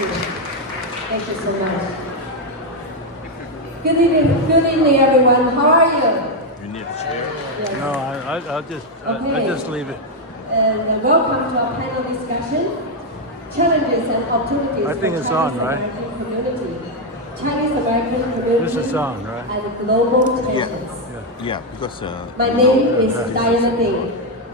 you. Thank you so much. Good evening, everyone. How are you? You need a chair? Yes. No, I'll just leave it. And welcome to our panel discussion, Challenges and Opportunities I think for it's Chinese on, right? American Community. Chinese American Community This is on, right? and global tensions. Yeah, because My name is tirelessly,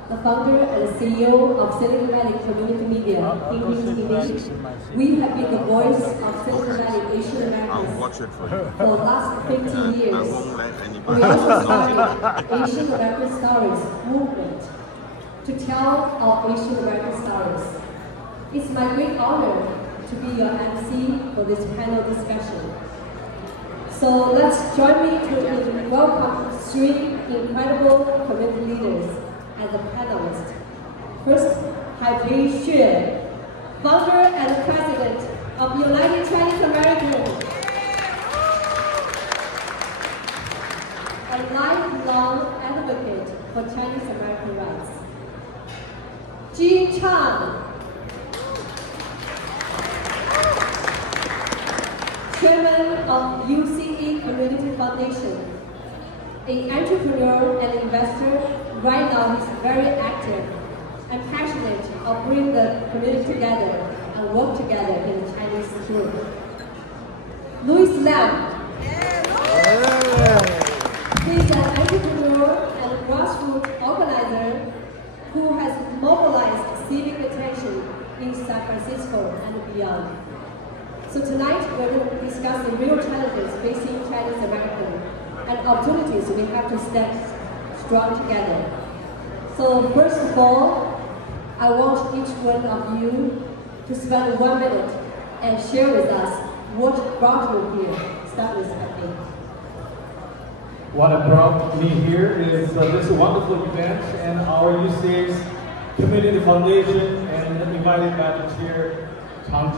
the founder and CEO of Silicon Valley Community Media, TV. We have been the voice of Silicon Valley Asian I'll Americans watch it for for you. the last 50 years. I won't let We anybody also know. started Asian American Stories movement to tell our Asian American stories. It's my great honor to be your MC for this panel discussion. So let's join me to welcome three incredible community leaders as a panelist. First, Haipei Shue, founder and president of United Chinese Americans. A lifelong advocate for Chinese American rights. Chang, chairman of UCA Community Foundation, an entrepreneur and investor. Right now, he's very active and passionate of bringing the community together and work together in the Chinese group. Louis Lam. He's an entrepreneur and grassroots organizer who has mobilized civic attention in San Francisco and beyond. So tonight we're going to discuss the real challenges facing Chinese Americans and opportunities we have to step strong together. So first of all, I want each one of you to spend 1 minute and share with us what brought you here. Start with Haipei. What brought me here is this wonderful event and our UCA's Community Foundation and invited by the chair, Chang.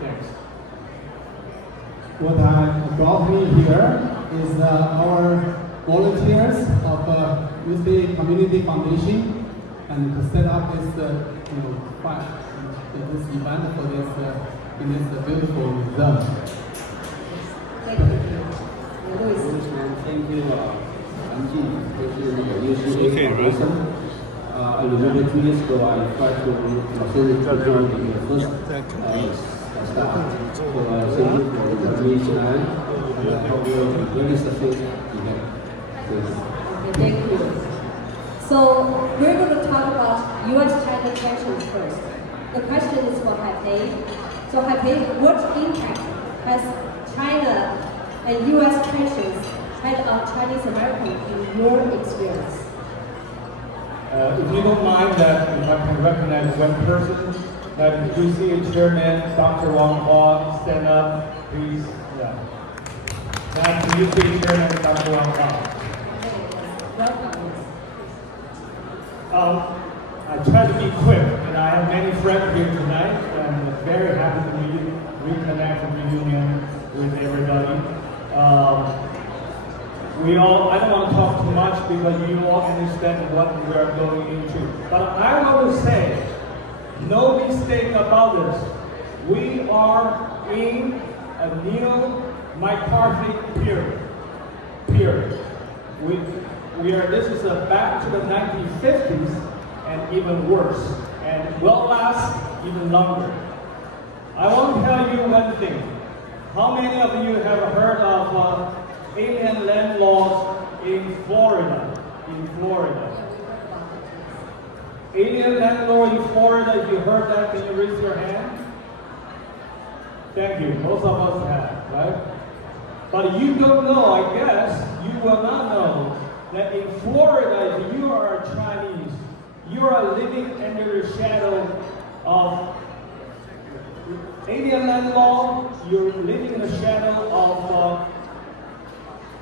Thanks. What brought me here is our volunteers of UCA Community Foundation and to set up this, this event for this in this beautiful zone. Thank you. Louis. Thank you, Thank you, UCA Foundation. I remember 2 years ago I tried to join the first start. So thank you for the invitation and I hope you will very successful event. Okay, thank you. So we're going to talk about U.S.-China tensions first. The question is for Haipei. So Haipei, what impact has China and U.S. tensions had on Chinese Americans in your experience? If you don't mind that, if I can recognize one person, that you see a chairman, Dr. Wang Hua, stand up, please. Yeah. That's the UCA chairman, Dr. Wang Hua. Welcome. I try to be quick, and I have many friends here tonight, and I'm very happy to reconnect and reunion with everybody. I don't want to talk too much because you all understand what we are going into. But I want to say, no mistake about this. We are in a new McCarthy period. This is back to the 1950s and even worse, and will last even longer. I want to tell you one thing. How many of you have heard of alien land laws in Florida? Alien land law in Florida, if you heard that, can you raise your hand? Thank you, most of us have, right? But you don't know, I guess, you will not know that in Florida, if you are a Chinese, you are living under the shadow of alien land law, you're living in the shadow of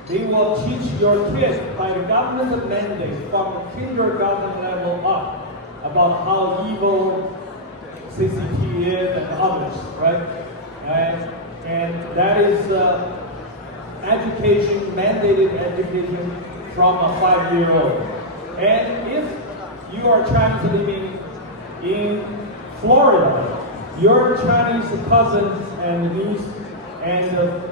they will teach your kids by the government mandate from the kindergarten level up about how evil CCP is and others, right? And that is education, mandated education from a 5-year-old. And if you are trying to live in Florida, your Chinese cousins and niece and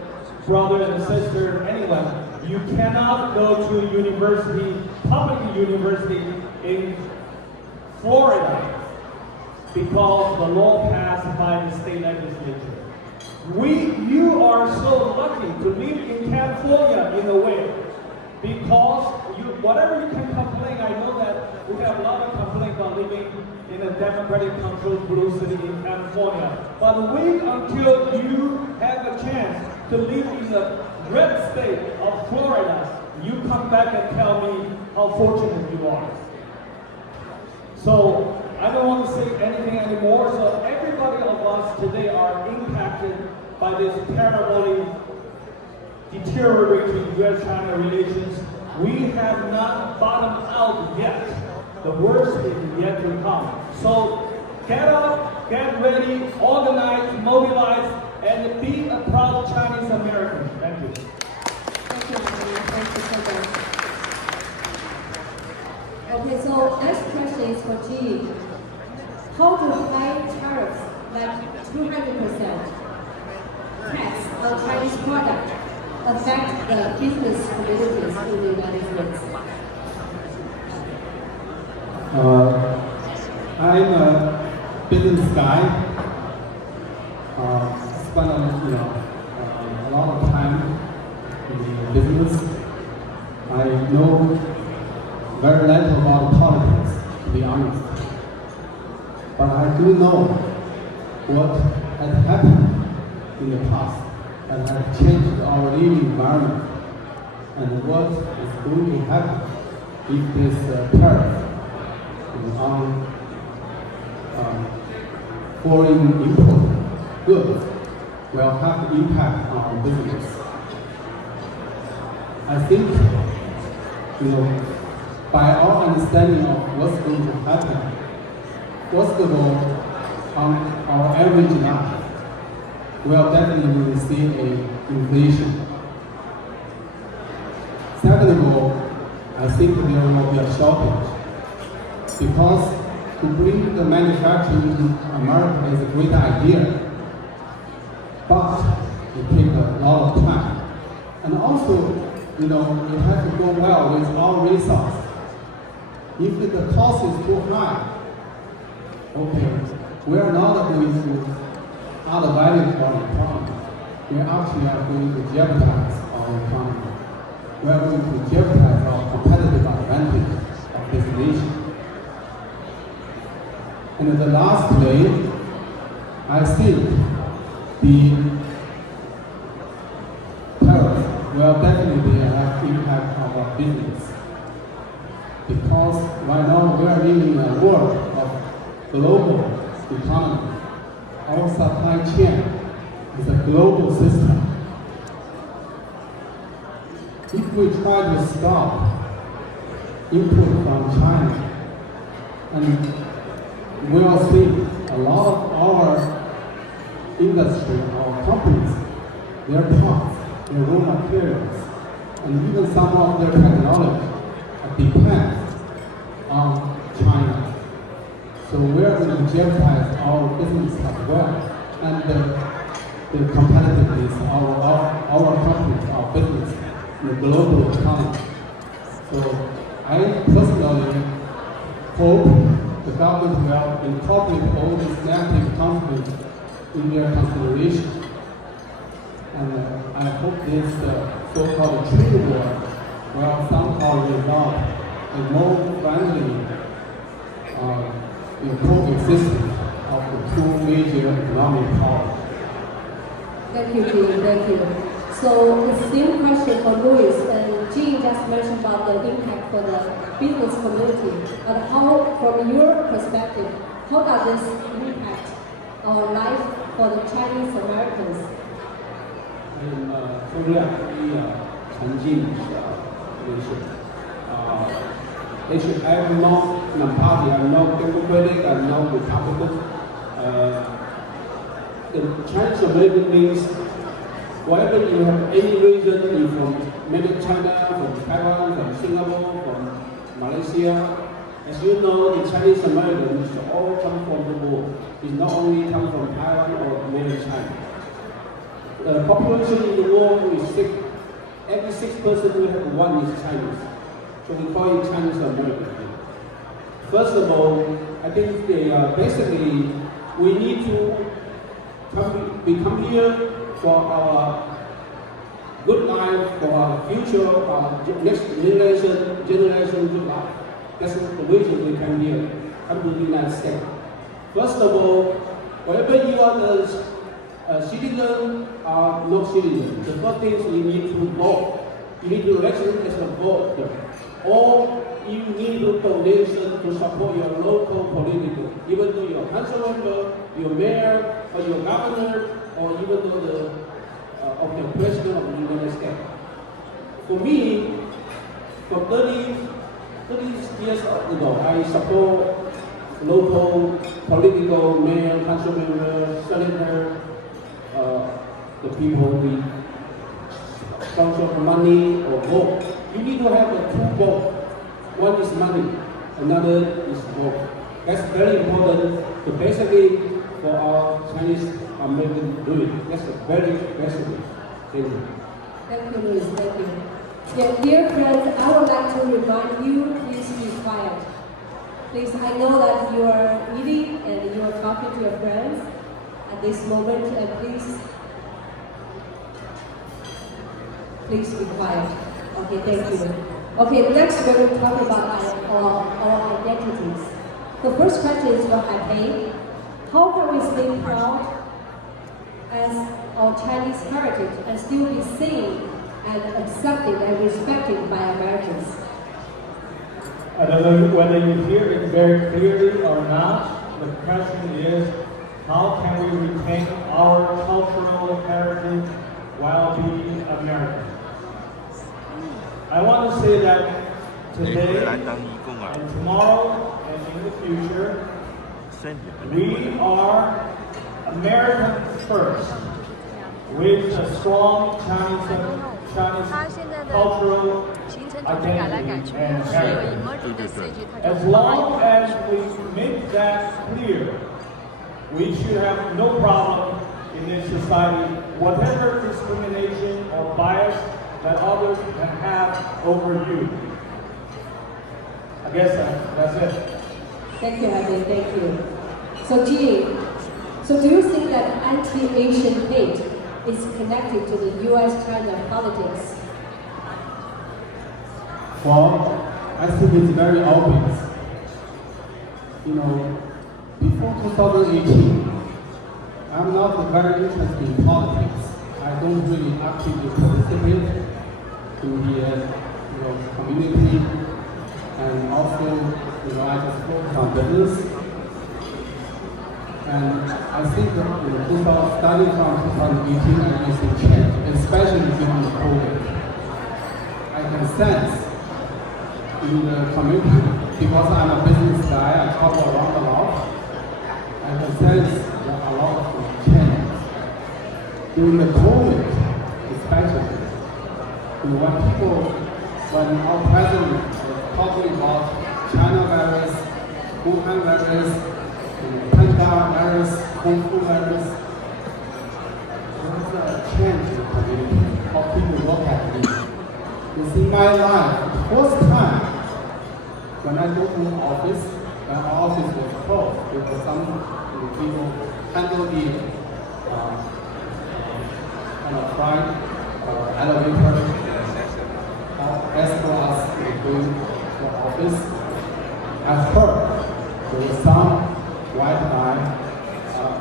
brother and sister, anyone, you cannot go to university, public university in Florida because the law passed by the state legislature. You are so lucky to live in California in a way, because whatever you can complain, I know that we have a lot of complaints about living in a Democratic-controlled blue city in California. But wait until you have a chance to live in the red state of Florida. You come back and tell me how fortunate you are. So I don't want to say anything anymore. So everybody of us today are impacted by this terribly deteriorating U.S.-China relations. We have not bottomed out yet. The worst is yet to come. So get up, get ready, organize, mobilize, and be a proud Chinese American. Thank you. Thank you, thank you so much. Okay, so next question is for G. How do high tariffs like 200% tax on Chinese products affect the business communities in the United States? I'm a business guy. Spent a lot of time in business. I know very little about politics, to be honest. But I do know what had happened in the past and has changed our living environment, and what is going to happen if this tariff on foreign import goods will have impact on business. I think, by our understanding of what's going to happen, first of all, on our average life, we'll definitely see a inflation. Second of all, I think there will be a shortage, because to bring the manufacturing to America is a great idea, but it takes a lot of time. And also, it has to go well with our resources. If the cost is too high, okay, we are not going to add value to our economy. We actually are going to jeopardize our economy. We are going to jeopardize our competitive advantage of this nation. And the last way, I think the tariff will definitely have impact on our business. Because right now we are living in a world of global economy. Our supply chain is a global system. If we try to stop import from China, and we'll see a lot of our industry, our companies, their parts, their raw materials, and even some of their technology depend on China. So we're going to jeopardize our business as well, and the competitiveness of our companies, our business in the global economy. So I personally hope the government will incorporate all these negative consequences in their consideration. And I hope this so-called trade war will somehow result in more friendly coexistence of the two major economic powers. Thank you, Jean. Thank you. So the same question for Louis, and Jean just mentioned about the impact for the business community. But how, from your perspective, how does this impact our life for the Chinese Americans? Actually, I'm not party, I'm not Democratic, I'm not Republican. The Chinese American means whatever you have any reason, you're from mainland China, from Taiwan, from Singapore, from Malaysia, As you know, the Chinese Americans all come from the war. It's not only come from Taiwan or mainland China. The population in the world is six. Every 6 person we have one is Chinese. So we call it Chinese American. First of all, I think basically we need to come here for our good life, for our future, our next generation good life. That's the reason we come here, come to the United States. First of all, whether you are a citizen or no citizen, the first thing is you need to vote. You need to register as a voter. Or you need to donation to support your local political, even though your council member, your mayor, or your governor, or even though the president of the United States. For me, for 30 years ago, I support local political mayor, council member, senator, the people we sponsor money or vote. You need to have a two vote. One is money, another is vote. That's very important to basically for our Chinese American doing. That's a very basic thing. Thank you. Thank you, Louis. Thank you. Yeah, dear friends, I would like to remind you, please be quiet. Please, I know that you are eating and you are talking to your friends at this moment, and please be quiet. Okay, thank you. Okay, next we're going to talk about our identities. The first question is for Haipei. How can we stay proud as our Chinese heritage and still be seen and accepted and respected by Americans? I don't know whether you hear it very clearly or not. The question is, how can we retain our cultural heritage while being American? I want to say that today and tomorrow and in the future, we are American first, with a strong Chinese cultural identity and heritage. As long as we make that clear, we should have no problem in this society, whatever discrimination or bias that others can have over you. I guess that's it. Thank you, Haipei. Thank you. So, do you think that anti-Asian hate is connected to the U.S.-China politics? Well, I think it's very obvious. You know, before 2018, I'm not very interested in politics. I don't really actively participate in the community, and also, I just focus on business. And I think that starting from 2018, everything changed, especially during the COVID. I can sense in the community, because I'm a business guy, I travel around a lot, I can sense that a lot of change. During the COVID, especially, when our president was talking about China virus, Wuhan virus, Panda virus, Kung Fu virus, there was a change in the community, how people look at me. It's in my life, the first time when I go to the office, when our office was closed, because some people handle the flight, elevator, escort us to the office. I heard there was some white guy,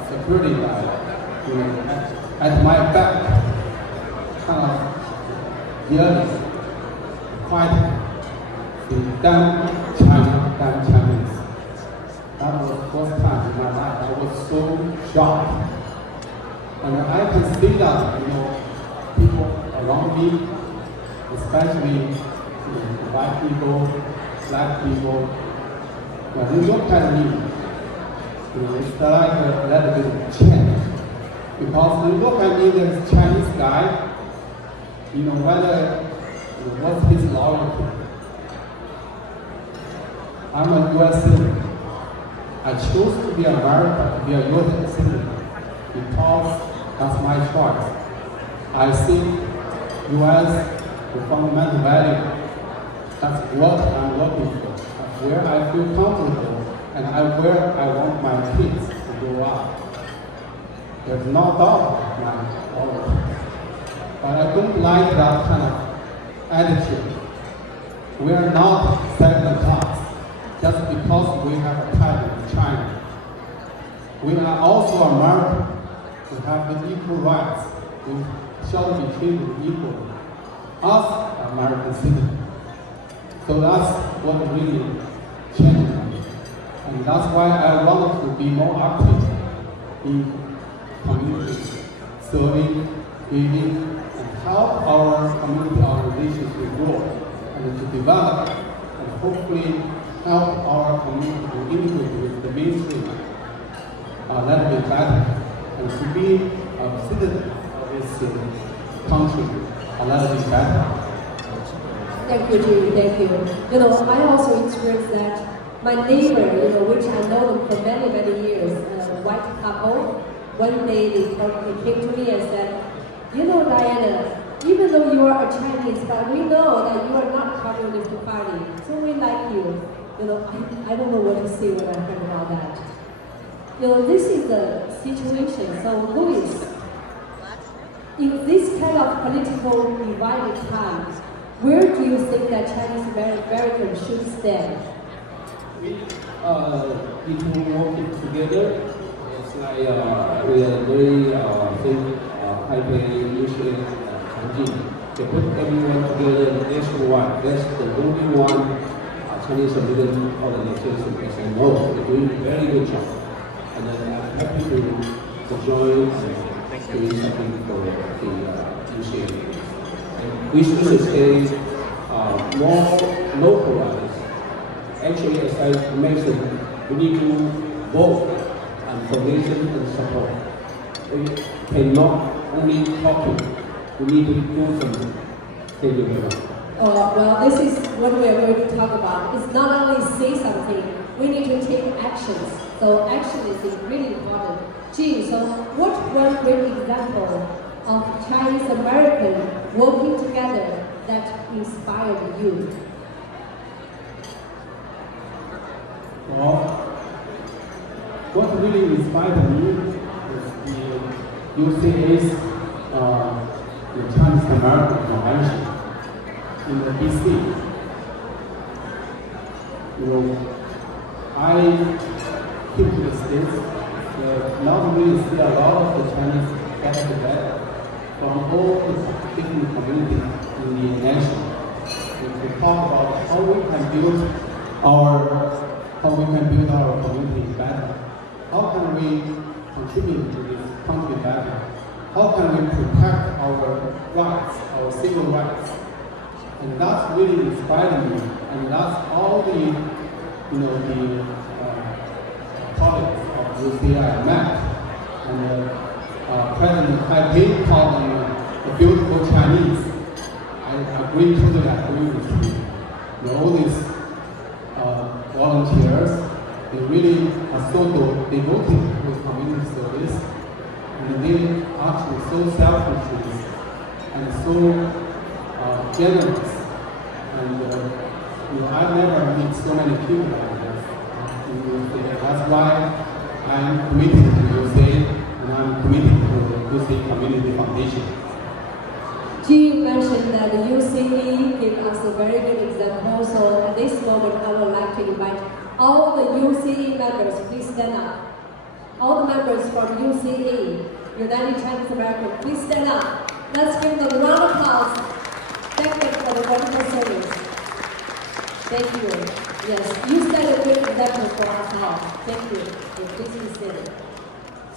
security guy, at my back, kind of yelling, fighting, damn China, damn Chinese. That was the first time in my life. I was so shocked. And I can see that, people around me, especially white people, black people, when they look at me, it's like a little bit of change. Because they look at me, this Chinese guy, whether what's his loyalty. I'm a U.S. citizen. I chose to be American, to be a U.S. citizen, because that's my choice. I think U.S. the fundamental value. That's what I'm looking for. That's where I feel comfortable, and where I want my kids to grow up. There's no doubt about my own. But I don't like that kind of attitude. We are not second class just because we have a title in China. We are also American. We have the equal rights. We shall be treated equally as American citizens. So that's what really changed me. And that's why I wanted to be more active in community, serving, giving, and help our community organizations to grow and to develop, and hopefully help our community to integrate with the mainstream a little bit better, and to be a citizen of this country a little bit better. Thank you, Jimmy. Thank you. I also experienced that my neighbor, which I know them for many, many years, a white couple, one day they came to me and said, Diana, even though you are a Chinese, but we know that you are not Communist Party, so we like you. I don't know what to say when I heard about that. This is the situation. So, Louis, in this kind of political divided times, where do you think that Chinese Americans should stand? We need to work together. It's like we are very think Haipei Shue Chang. They put everyone together nationwide. That's the only one Chinese American organization that I know. They're doing a very good job. And then I'm happy to join and doing something for the UCA. We should stay more localized. Actually, as I mentioned, we need to vote on formation and support. We cannot only talk, we need to do something. Thank you very much. Well, this is what we are going to talk about. It's not only say something, we need to take actions. So action is really important. Jim, so what one great example of Chinese American working together that inspired you? Well, what really inspired me is the UCA's the Chinese American Convention in the BC. I came to the States, not really see a lot of the Chinese get together from all the different communities in the nation. We talk about how we can build our community better. How can we contribute to this country better? How can we protect our rights, our civil rights? And that's really inspired me. And that's all the colleagues of UCA I met. And President Haipei called them the beautiful Chinese. I totally agree with you. All these volunteers, they really are so devoted to community service, and they actually so selfless and so generous. And I've never met so many people like this in UCA. That's why I'm committed to UCA, and I'm committed to UCA Community Foundation. Jim mentioned that the UCE gave us a very good example. So at this moment, I would like to invite all the UCE members, please stand up. All the members from UCE, United Chinese American, please stand up. Let's give them a round of applause. Thank them for the wonderful service. Thank you. Yes, you set a good example for us all. Thank you. Please be seated.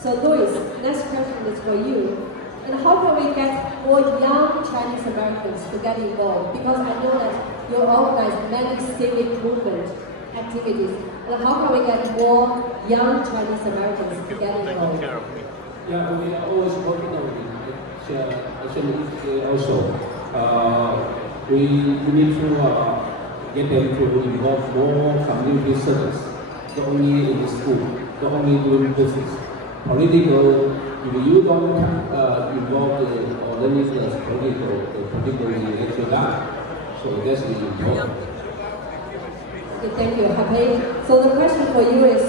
So Louis, next question is for you. And how can we get more young Chinese Americans to get involved? Because I know that you organize many civic movement activities. And how can we get more young Chinese Americans to get involved? Yeah, we are always working on it. Actually, also, we need to get them to involve more community service, not only in the school, not only doing business. Political, if you don't involve or learn the political election life, so that's really important. Okay, thank you, Haipei. So the question for you is,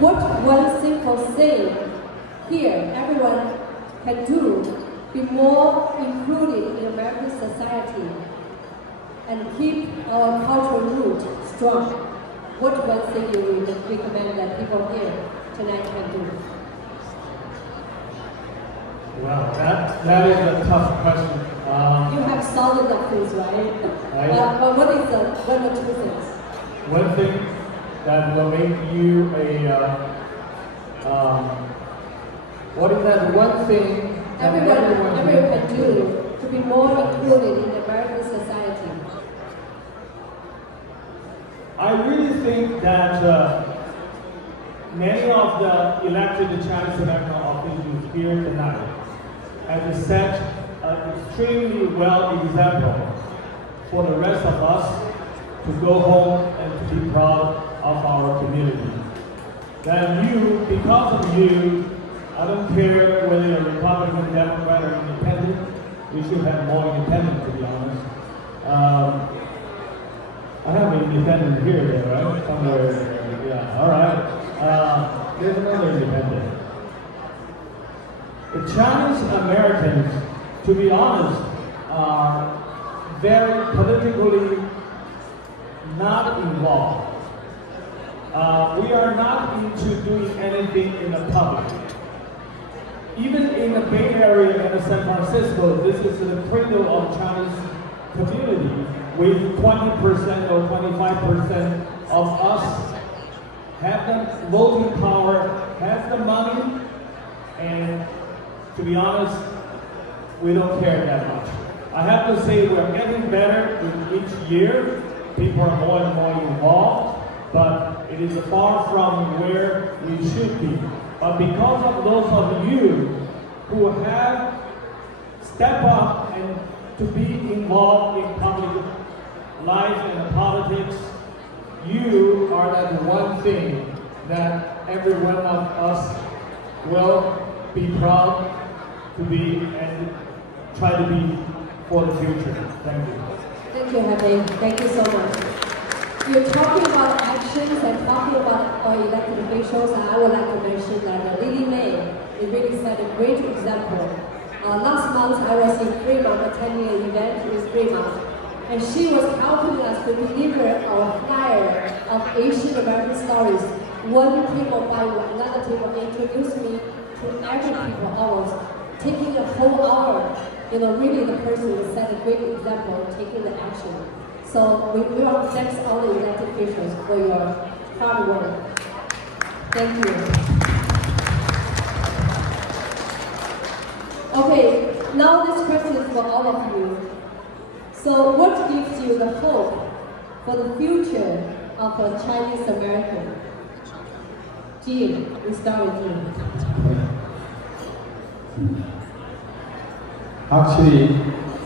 what one simple thing here everyone can do be more included in American society and keep our cultural root strong? What one thing you would recommend that people here tonight can do? Wow, that is a tough question. You have solid things, right? Right. But what is one or two things? One thing that will make you what is that one thing that Everyone can do to be more included in American society. I really think that many of the elected Chinese American officials here tonight have set an extremely well example for the rest of us to go home and to be proud of our community. That you, because of you, I don't care whether you're Republican, Democrat, or Independent. We should have more independent, to be honest. I have an independent here, right? Somewhere, yeah. All right. There's another independent. The Chinese Americans, to be honest, are very politically not involved. We are not into doing anything in the public. Even in the Bay Area and San Francisco, this is the cradle of Chinese community, with 20% or 25% of us have the voting power, have the money, and to be honest, we don't care that much. I have to say we're getting better with each year. People are more and more involved, but it is far from where we should be. But because of those of you who have stepped up and to be involved in public life and politics, you are that one thing that every one of us will be proud to be and try to be for the future. Thank you. Thank you, Haipei. Thank you so much. You're talking about actions and talking about our elected officials, and I would like to mention that Lily May is really set a great example. Last month, I was in Fremont attending an event in Fremont, and she was helping us to deliver our flyer of Asian American stories, one table by another table, introduced me to every people almost, taking a whole hour. You know, really the person who set a great example of taking the action. So we want to thank all the elected officials for your hard work. Thank you. Okay, now this question is for all of you. So what gives you the hope for the future of a Chinese American? Jean, we start with you. Actually,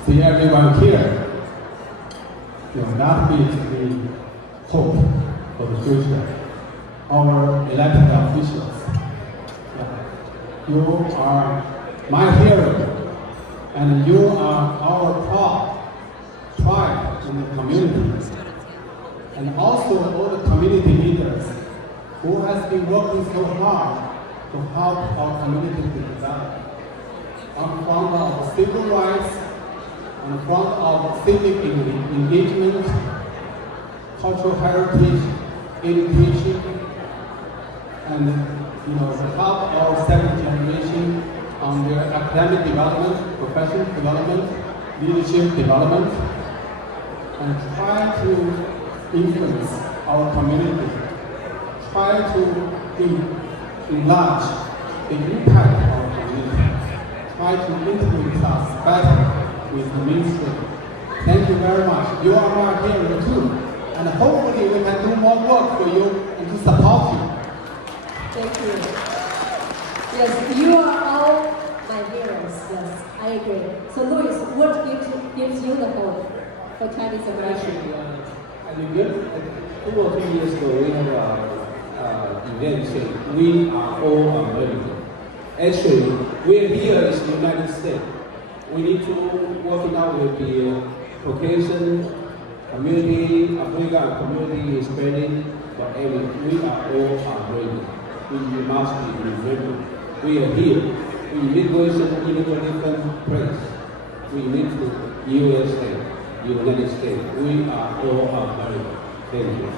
see everyone here will not be the hope for the future. Our elected officials, you are my hero, and you are our pride in the community, and also all the community leaders who has been working so hard to help our community to develop. On front of civil rights, on front of civic engagement, cultural heritage, education, and to help our second generation on their academic development, professional development, leadership development, and try to influence our community, try to enlarge the impact of our community. Try to integrate us better with the mainstream. Thank you very much. You are my hero too. And hopefully we can do more work for you and to support you. Thank you. Yes, you are all my heroes. Yes, I agree. So Louis, what gives you the hope for Chinese American? And again, 2 or 3 years ago, we had an event saying, we are all American. Actually, we're here is the United States. We need to work it out with the Caucasian community, African community, Hispanic, whatever. We are all American. We must be remembered. We are here. We immigration in a different place. We need to USA, United States. We are all American. Thank you.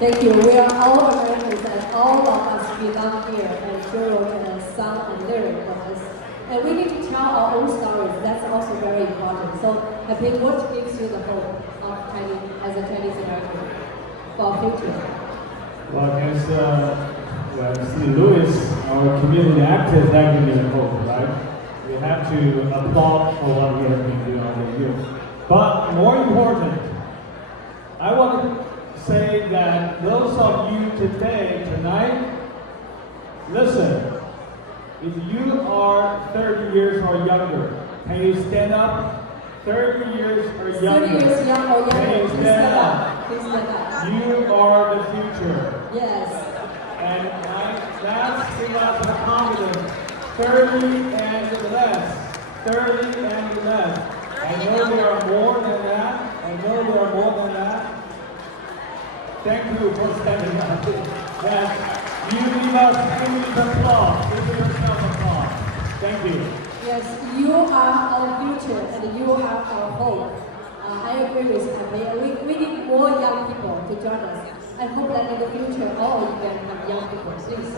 Thank you. We are all Americans and all of us belong here, and Shue wrote a song and lyric of this. And we need to tell our own stories. That's also very important. So, Haipei, what gives you the hope of Chinese as a Chinese American for our future? Well, I guess Steve Lewis, our community actors, have given me hope, right? We have to applaud for what we have been doing all the years. But more important, I want to say that those of you tonight, listen. If you are 30 years or younger, can you stand up? 30 years or younger. 30 years young or younger. Can you stand up? Please stand up. You are the future. Yes. And that's give us the confidence. 30 and less. 30 and less. I know there are more than that. I know there are more than that. Thank you for standing up. That you give us applause. Give yourself applause. Thank you. Yes, you are our future and you are our hope. I agree with Haipei. We need more young people to join us. I hope that in the future all of you can have young people. Please.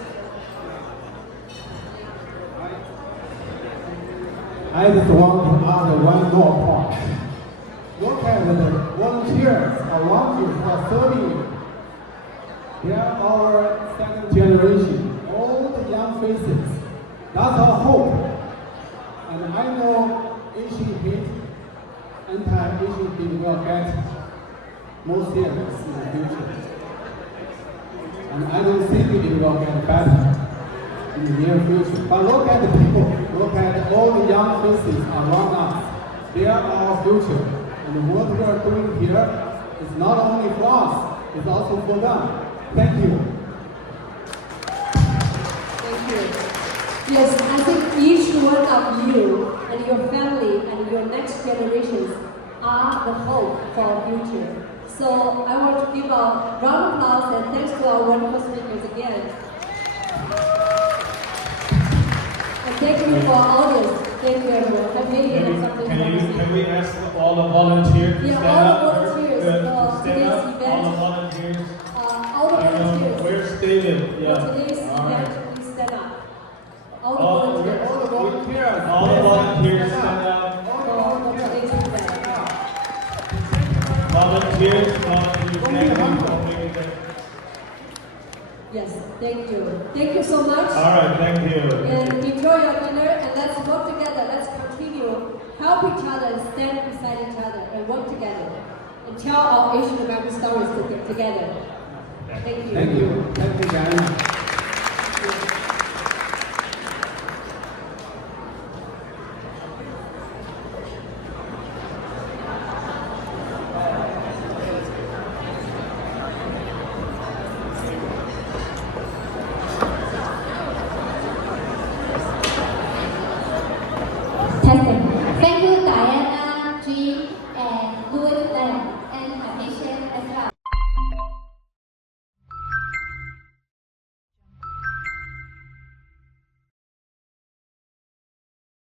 I just want to add one more point. Look at the volunteers around you for 30 years. They are our second generation, all the young faces. That's our hope. And I know Asian hate, anti-Asian hate will get more serious in the future. And I don't think it will get better in the near future. But look at the people, look at all the young faces around us. They are our future. And what we are doing here is not only for us, it's also for them. Thank you. Thank you. Yes, I think each one of you and your family and your next generations are the hope for our future. So I want to give a round of applause and thanks to our wonderful speakers again. And thank you for our audience. Thank you everyone. Haipei, you have something to say? Can we ask all the volunteers to Yeah, stand all up? the volunteers for Stand today's up, event. all the volunteers. All the volunteers. Where's David? Yeah. For today's All right. event, please stand up. All the All volunteers. All the volunteers. All the volunteers stand up. For today's event. Volunteers, thank you. Yes, thank you. Thank you so much. All right, thank you. And enjoy your dinner and let's work together. Let's continue, help each other and stand beside each other and work together. And tell our Asian American stories together. Thank you. Thank you. Thank you very much. Testing.